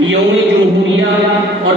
یوم جمہوریہ اور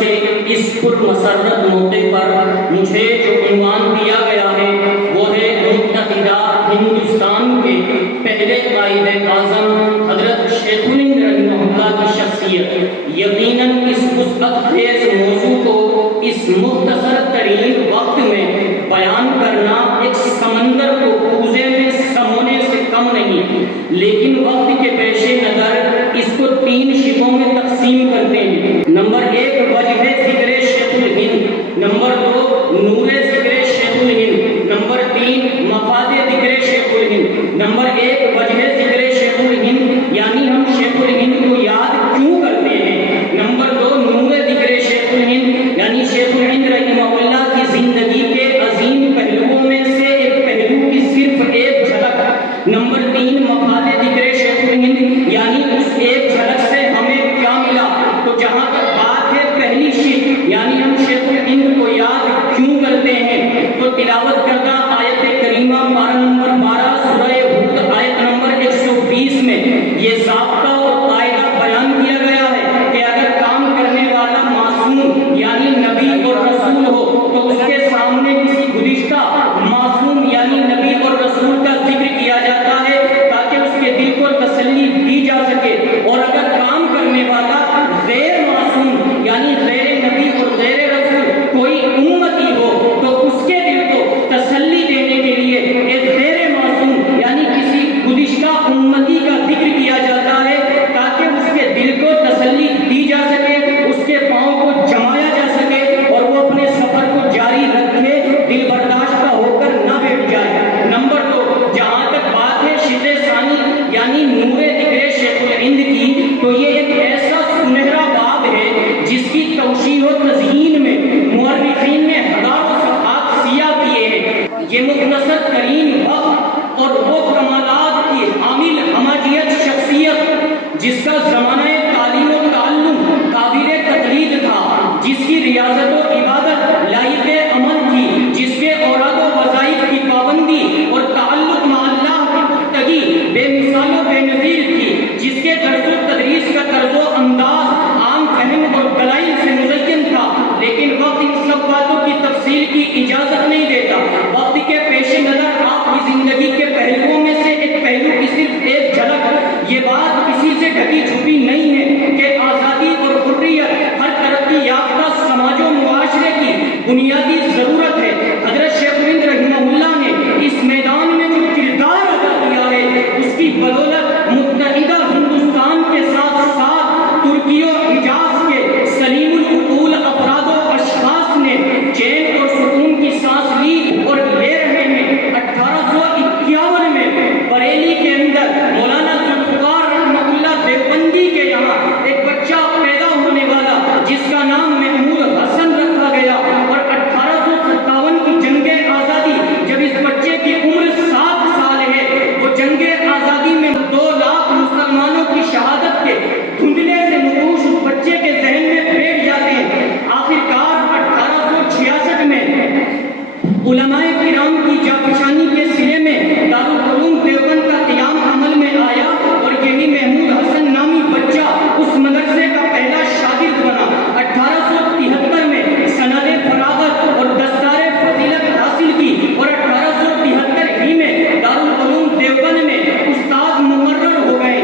کے اس پرمسرت موقع پر مجھے جو عنوان دیا گیا ہے وہ ہے متحدہ ہندوستان کے پہلے قائد اعظم حضرت شیخ الہند رحمہ اللہ کی شخصیت۔ یقیناً اس مثبت خیز موضوع کو اس مختصر ترین وقت میں بیان کرنا ایک سمندر کو کوزے میں سمونے سے کم نہیں، لیکن وقت کے پیش نظر اس کو 3 شقوں میں تقسیم کرتے ہیں۔ نمبر 1 وجہ ذکر شیخ الہند، نمبر 2 نور ذکر شیخ الہند، نمبر 3 مفاد ذکر شیخ الہند۔ نمبر 1 وجہ ذکر شیخ الہند یعنی ہم شیخ الہند کو یاد کیوں کرتے ہیں۔ نمبر 2 نور ذکر شیخ الہند یعنی شیخ الہند رحمہ اللہ کی زندگی کے عظیم پہلوؤں میں سے ایک پہلو کی صرف ایک جھلک۔ نمبر 3 مفاد ذکر شیخ الہند یعنی اس ایک جھلک سے ہمیں کیا ملا۔ تو جہاں تک بات ہے پہلی شق یعنی ہم شیخ الہند کو یاد کیوں کرتے ہیں، تو تلاوت کردہ آیت کریمہ پارہ نمبر 12 سورہ ہود آیت نمبر 120 میں یہ ضابطہ اور قاعدہ بیان کیا گیا ہے کہ اگر کام کرنے والا معصوم یعنی نبی اور رسول ہو تو اس کے سامنے کسی گزشتہ معصوم یعنی نبی اور رسول کا ذکر کیا جاتا ہے تاکہ اس کے دل کو تسلی دی جا سکے، اور اگر کام کرنے والا غیر معصوم یعنی غیر نبی اور غیر رسول کوئی امتی ہو تو اس کے دل کو تسلی دینے کے لیے ایک غیر معصوم یعنی کسی گزشتہ امتی کا ذکر کیا جاتا ہے تاکہ اس کے دل کو تسلی دی جا سکے، اس کے پاؤں کو جمایا جا سکے اور وہ اپنے سفر کو جاری رکھے، دل برداشتہ ہو کر نہ بیٹھ جائے۔ نمبر 2 جہاں تک بات ہے شق ثانی یعنی نور ذکر شیخ الہند کی، تو یہ ایک ایسا سنہرا باب ہے جس کی توشیح و تزیین میں مورخین نے ہزاروں صفحات سیاہ کیے ہیں۔ یہ مختصر ترین وقت اور وہ کمالات کی حامل ہمجیت شخصیت جس کا زمانہ تعلیم و تعلم قابل تقلید تھا، جس کی ریاضت و عبادت لائق عمل تھی، جس کے اوراد و وظائف کی پابندی اور تعلق مع اللہ کی پختگی بے مثال و بے نظیر تھی، جس کے درس و تدریس کا طرز و انداز عام فہم اور دلائل سے مزین تھا، لیکن وقت ان سب باتوں کی تفصیل کی اجازت نہیں دیتا۔ وقت کے پیش نظر آپ کی زندگی کے پہلوؤں میں سے ایک پہلو کی صرف ایک جھلک، یہ بات کسی سے ڈھکی چھپی نہیں ہے کہ آزادی اور حریت ہر ترقی یافتہ سماج و معاشرے کی بنیادی ضرورت ہے۔ حضرت شیخ الہند رحمہ اللہ نے اس میدان میں جو کردار ادا کیا ہے اس کی بدولت متحدہ ہندوستان کے ساتھ ساتھ ترکی و حجاز کے سلیم العقول افراد و اشخاص نے چین اور سکون کی سانس لی اور لے رہے ہیں۔ 1851 میں بریلی کے اندر مولانا ذوالفقار رحمہ اللہ دیوبندی کے یہاں ایک بچہ پیدا ہونے والا جس کا نام محمود حسن رکھا گیا، اور 1857 کی جنگ آزادی جب اس بچے کی عمر 7 سال ہے، وہ جنگ آزادی میں 2 لاکھ مسلمانوں کی شہادت کے دھندلے سے نقوش اس بچے کے ذہن میں بیٹھ جاتے ہیں۔ آخرکار 1866 میں علماء کرام کی جاپشانی کے سلے میں دارالعلوم دیوبند کا قیام عمل میں آیا، اور یہی محمود حسن نامی بچہ اس مدرسے کا پہلا شاگرد بنا۔ 1873 میں سند فراغت اور دستار فضیلت حاصل کی، اور 1873 ہی میں دارالعلوم دیوبند میں استاد مقرر ہو گئے،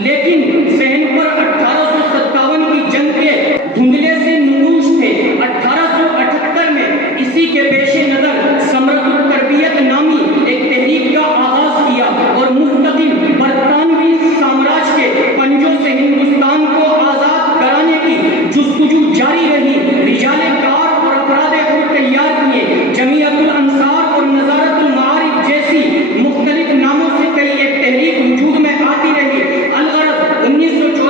لیکن ذہن پر 1857 کی جنگ کے دھندلے سے نقوش تھے۔ 1878 میں اسی کے پیش نظر ثمرۃ التربیت نامی ایک تحریک کا آغاز کیا، اور مستقل برطانوی سامراج کے پنجوں سے ہندوستان کو آزاد کرانے کی جستجو جاری رہی۔ رجال کار اور افراد خود تیار کیے، جمیعت الانصار اور نظارت المعارف جیسی مختلف ناموں سے کئی ایک تحریک وجود میں آتی رہی۔ الغرض 1924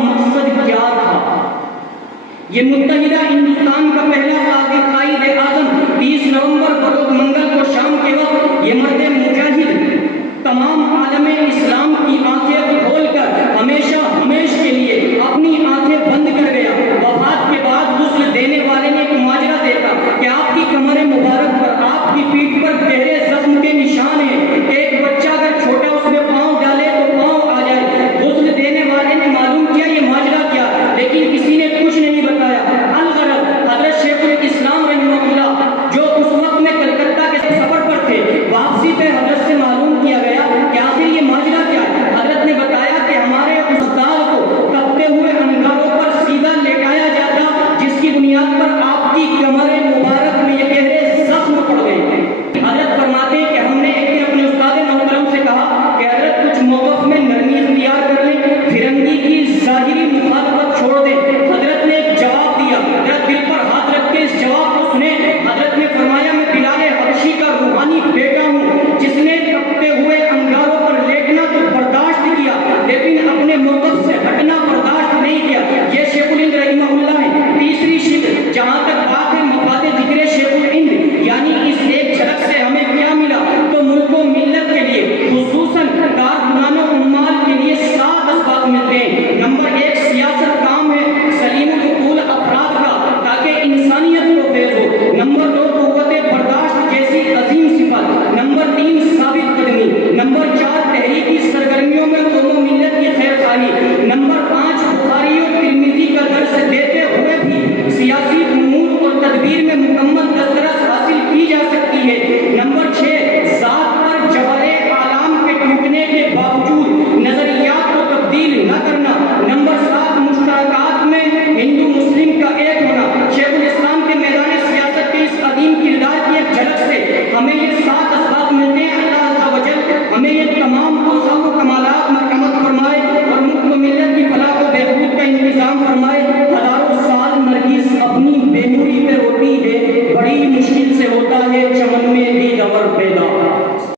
مقصد کیا تھا؟ یہ متحدہ ہندوستان کا پہلا قائد اعظم 30 نومبر بروز منگل کو شام کے وقت یہ مرد مجاہد تمام عالم اسلام کی آنکھیں کھول کر ہمیشہ